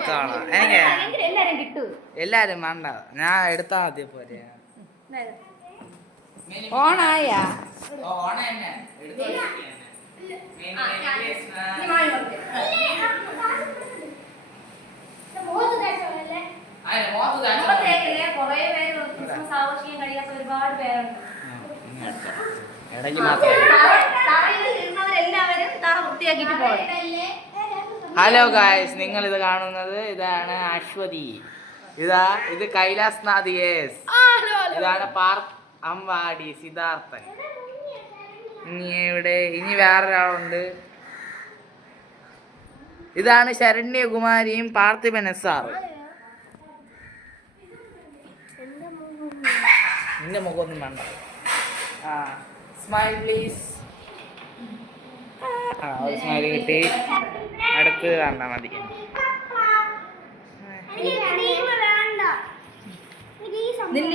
എടുത്തോളാം. എനിക്ക് എല്ലാരും വേണ്ട, ഞാൻ എടുത്താ മതി പോലെ. ഓണായാ ഇടയ്ക്ക് മാത്രമേ. ഹലോ ഗായ്സ്, നിങ്ങൾ ഇത് കാണുന്നത് ഇതാണ് അശ്വതി, ഇത് കൈലാസ് നാഥ്, ഇതാണ് പാർക്ക് അമ്പാടി സിദ്ധാർത്ഥൻ. ഇനി വേറൊരാളുണ്ട്, ഇതാണ് ശരണ്യകുമാരിയും പാർത്ഥിപൻ SR. നിന്റെ മുഖമൊന്നും വേണ്ട. Smile please. ഒരു സ്മൈൽ കിട്ടി, അടുത്ത് കണ്ടാൽ മതി.